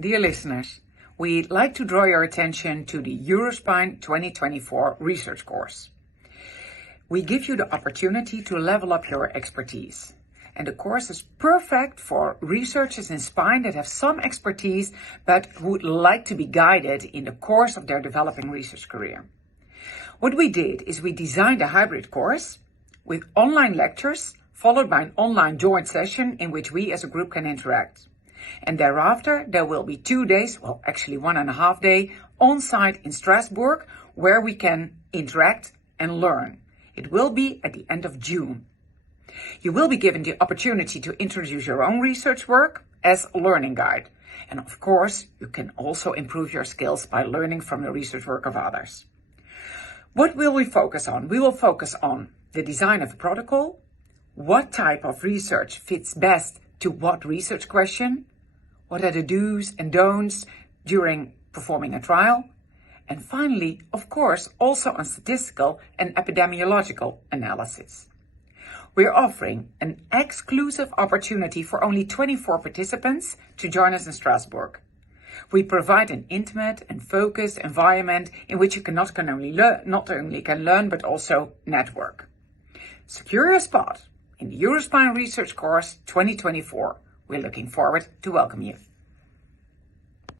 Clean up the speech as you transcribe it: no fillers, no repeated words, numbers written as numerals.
Dear listeners, we'd like to draw your attention to the EUROSPINE 2024 research course. We give you the opportunity to level up your expertise. And the course is perfect for researchers in spine that have some expertise but would like to be guided in the course of their developing research career. What we did is we designed a hybrid course with online lectures followed by an online joint session in which we as a group can interact. And thereafter, there will be 2 days, well, actually 1.5 days, on site in Strasbourg where we can interact and learn. It will be at the end of June. You will be given the opportunity to introduce your own research work as a learning guide. And of course, you can also improve your skills by learning from the research work of others. What will we focus on? We will focus on the design of a protocol, what type of research fits best to what research question, what are the do's and don'ts during performing a trial, and finally, of course, also on statistical and epidemiological analysis. We're offering an exclusive opportunity for only 24 participants to join us in Strasbourg. We provide an intimate and focused environment in which you can not only learn but also network. Secure your spot in the EUROSPINE Research Course 2024. We're looking forward to welcome you.